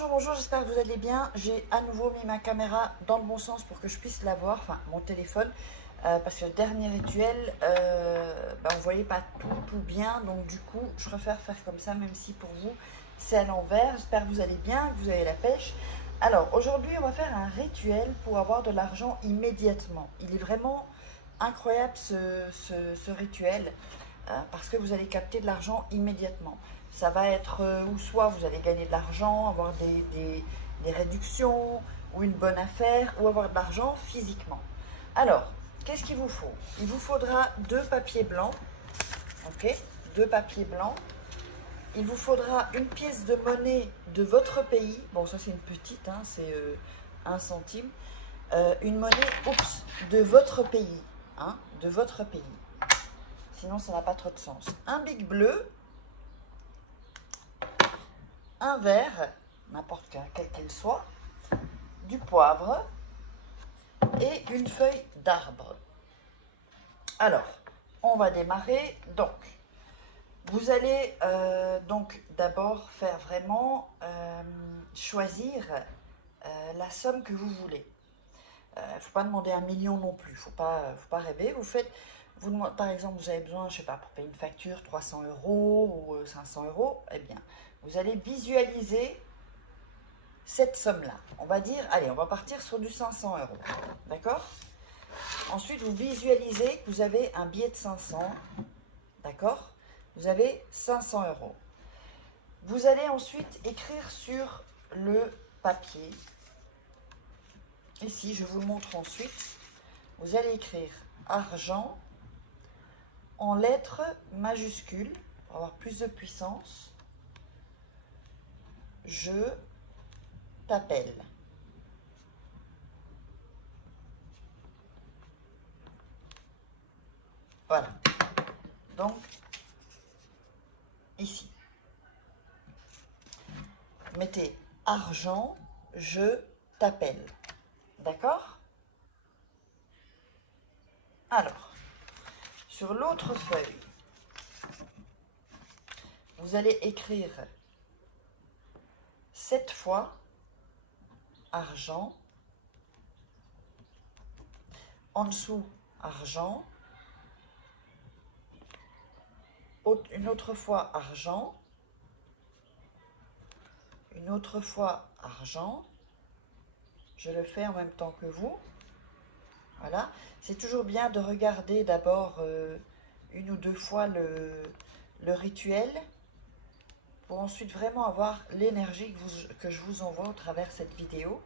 Bonjour, j'espère que vous allez bien. J'ai à nouveau mis ma caméra dans le bon sens pour que je puisse la voir, enfin mon téléphone, parce que le dernier rituel, on ne voyait pas tout bien, donc du coup je préfère faire comme ça, même si pour vous c'est à l'envers. J'espère que vous allez bien, que vous avez la pêche. Alors aujourd'hui on va faire un rituel pour avoir de l'argent immédiatement. Il est vraiment incroyable ce rituel, parce que vous allez capter de l'argent immédiatement. Ça va être ou soit vous allez gagner de l'argent, avoir des réductions, ou une bonne affaire, ou avoir de l'argent physiquement. Alors, qu'est-ce qu'il vous faut? Il vous faudra 2 papiers blancs, ok? 2 papiers blancs. Il vous faudra une pièce de monnaie de votre pays. Bon, ça c'est une petite, hein, c'est 1 centime. Une monnaie, de votre pays, hein, de votre pays. Sinon, ça n'a pas trop de sens. Un bic bleu, un verre, n'importe quel qu'il soit, du poivre et une feuille d'arbre. Alors, on va démarrer. Donc, vous allez donc d'abord faire vraiment choisir la somme que vous voulez. Il ne faut pas demander 1 million non plus, faut pas rêver. Par exemple, vous avez besoin, je sais pas, pour payer une facture, 300 € ou 500 €, eh bien, vous allez visualiser cette somme-là. On va dire, allez, on va partir sur du 500 €, d'accord? Ensuite, vous visualisez que vous avez un billet de 500, d'accord? Vous avez 500 €. Vous allez ensuite écrire sur le papier. Ici, je vous le montre ensuite. Vous allez écrire argent en lettres majuscules pour avoir plus de puissance. Je t'appelle. Voilà. Donc, ici. Mettez argent, je t'appelle. D'accord? Alors, sur l'autre feuille, vous allez écrire 7 fois argent, en dessous argent, une autre fois argent, une autre fois argent. Je le fais en même temps que vous. Voilà. C'est toujours bien de regarder d'abord 1 ou 2 fois le rituel pour ensuite vraiment avoir l'énergie que je vous envoie au travers de cette vidéo.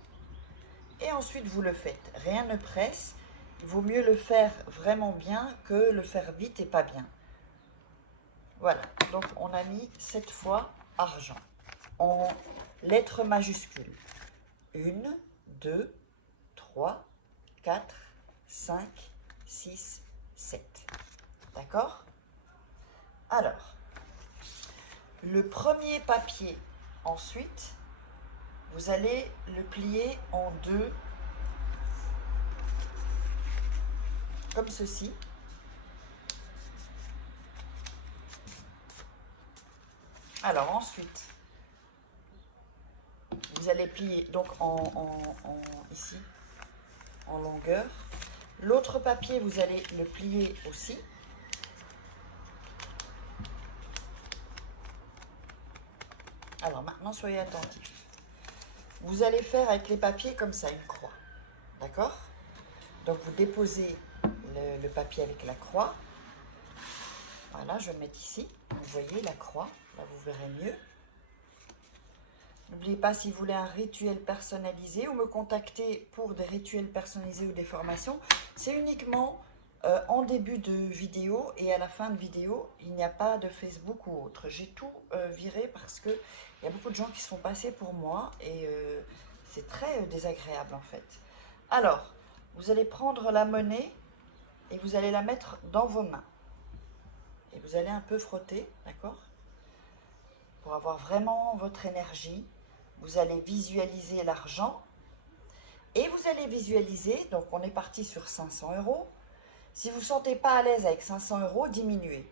Et ensuite, vous le faites. Rien ne presse. Il vaut mieux le faire vraiment bien que le faire vite et pas bien. Voilà. Donc, on a mis 7 fois argent en lettres majuscules. 1, 2, 3, 4, 5, 6, 7. D'accord? Alors, le premier papier, ensuite, vous allez le plier en 2, comme ceci. Alors ensuite, vous allez plier donc ici, en longueur. L'autre papier, vous allez le plier aussi. Alors maintenant, soyez attentifs. Vous allez faire avec les papiers comme ça, une croix. D'accord? Donc vous déposez le papier avec la croix. Voilà, je vais le mettre ici. Vous voyez la croix, là vous verrez mieux. N'oubliez pas, si vous voulez un rituel personnalisé ou me contacter pour des rituels personnalisés ou des formations, c'est uniquement en début de vidéo et à la fin de vidéo. Il n'y a pas de Facebook ou autre. J'ai tout viré parce qu'il y a beaucoup de gens qui se font passer pour moi et c'est très désagréable en fait. Alors, vous allez prendre la monnaie et vous allez la mettre dans vos mains. Et vous allez un peu frotter, d'accord? Pour avoir vraiment votre énergie. Vous allez visualiser l'argent et vous allez visualiser, donc on est parti sur 500 €. Si vous ne vous sentez pas à l'aise avec 500 €, diminuez.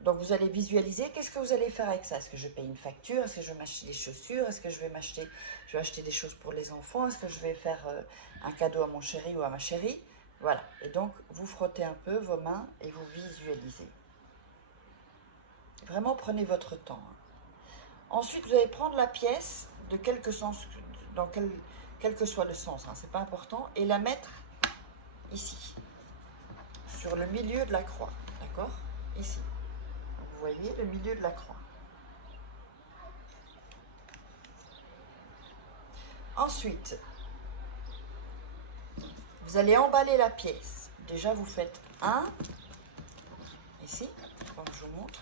Donc vous allez visualiser qu'est-ce que vous allez faire avec ça. Est-ce que je paye une facture? Est-ce que je vais m'acheter des chaussures? Est-ce que je vais acheter des choses pour les enfants? Est-ce que je vais faire un cadeau à mon chéri ou à ma chérie? Voilà. Et donc vous frottez un peu vos mains et vous visualisez. Vraiment prenez votre temps. Ensuite vous allez prendre la pièce de quelque sens, dans quel que soit le sens, hein, c'est pas important, et la mettre ici, sur le milieu de la croix, d'accord? Ici. Vous voyez le milieu de la croix. Ensuite, vous allez emballer la pièce. Déjà, vous faites un, ici, je vous montre.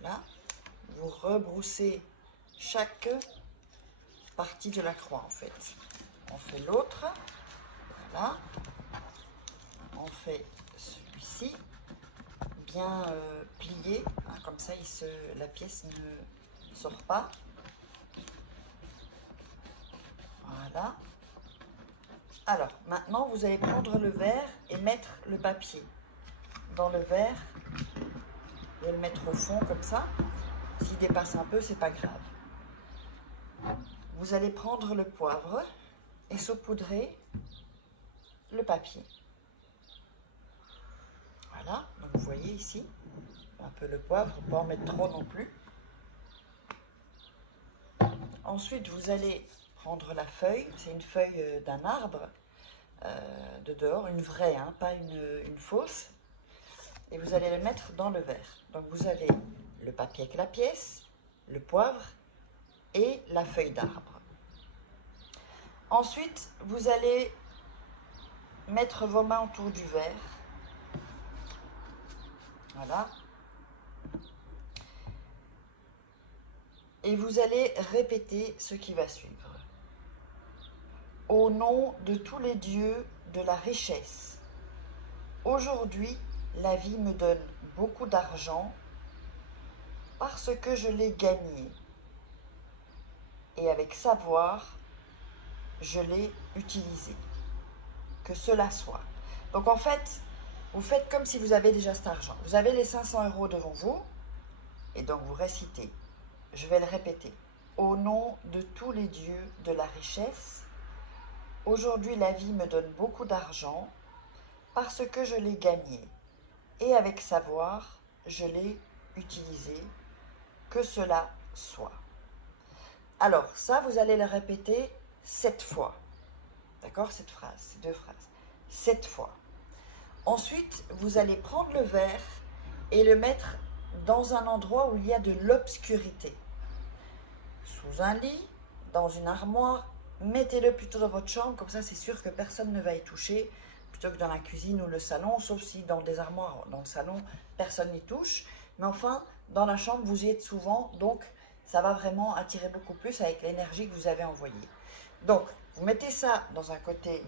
Voilà. Vous rebroussez chaque partie de la croix, en fait. On fait l'autre. Voilà. On fait celui-ci. Bien plié, hein, comme ça la pièce ne sort pas. Voilà. Alors, maintenant, vous allez prendre le verre et mettre le papier dans le verre. Vous allez le mettre au fond, comme ça. S'il dépasse un peu, c'est pas grave. Vous allez prendre le poivre et saupoudrer le papier. Voilà, donc vous voyez ici, un peu le poivre, pas en mettre trop non plus. Ensuite, vous allez prendre la feuille, c'est une feuille d'un arbre de dehors, une vraie, hein, pas une fausse. Et vous allez le mettre dans le verre. Donc vous avez le papier avec la pièce, le poivre et la feuille d'arbre. Ensuite, vous allez mettre vos mains autour du verre. Voilà. Et vous allez répéter ce qui va suivre. Au nom de tous les dieux de la richesse, aujourd'hui, la vie me donne beaucoup d'argent parce que je l'ai gagné. Et avec savoir, je l'ai utilisé. Que cela soit. Donc en fait, vous faites comme si vous avez déjà cet argent. Vous avez les 500 € devant vous, et donc vous récitez. Je vais le répéter. Au nom de tous les dieux de la richesse, aujourd'hui la vie me donne beaucoup d'argent parce que je l'ai gagné. Et avec savoir, je l'ai utilisé. Que cela soit. Alors ça, vous allez le répéter 7 fois. D'accord, cette phrase, ces 2 phrases. 7 fois. Ensuite, vous allez prendre le verre et le mettre dans un endroit où il y a de l'obscurité. Sous un lit, dans une armoire, mettez-le plutôt dans votre chambre, comme ça c'est sûr que personne ne va y toucher, plutôt que dans la cuisine ou le salon, sauf si dans des armoires, dans le salon, personne n'y touche. Mais enfin, dans la chambre, vous y êtes souvent, donc ça va vraiment attirer beaucoup plus avec l'énergie que vous avez envoyée. Donc, vous mettez ça dans un côté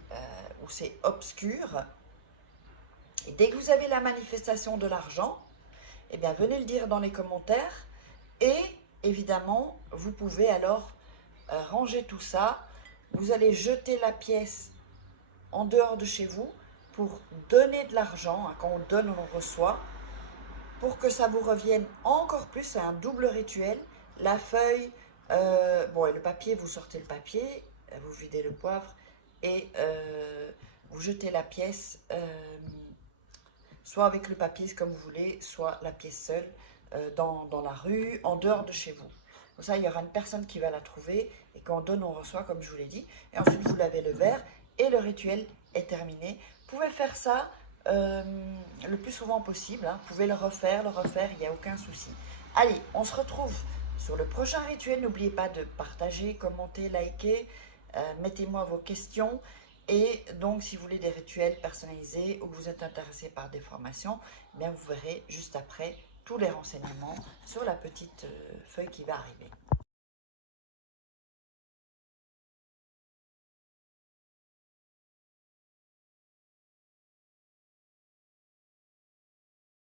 où c'est obscur, et dès que vous avez la manifestation de l'argent, eh bien, venez le dire dans les commentaires, et évidemment, vous pouvez alors ranger tout ça. Vous allez jeter la pièce en dehors de chez vous pour donner de l'argent. Hein, quand on donne, on reçoit. Pour que ça vous revienne encore plus, c'est un double rituel. La feuille, bon, et le papier, vous sortez le papier, vous videz le poivre et vous jetez la pièce, soit avec le papier comme vous voulez, soit la pièce seule dans la rue, en dehors de chez vous. Comme ça, il y aura une personne qui va la trouver et quand on donne, on reçoit, comme je vous l'ai dit. Et ensuite, vous lavez le verre et le rituel est terminé. Vous pouvez faire ça le plus souvent possible. Hein. Vous pouvez le refaire, il n'y a aucun souci. Allez, on se retrouve sur le prochain rituel. N'oubliez pas de partager, commenter, liker. Mettez-moi vos questions. Et donc, si vous voulez des rituels personnalisés ou que vous êtes intéressé par des formations, eh bien, vous verrez juste après tous les renseignements sur la petite feuille qui va arriver.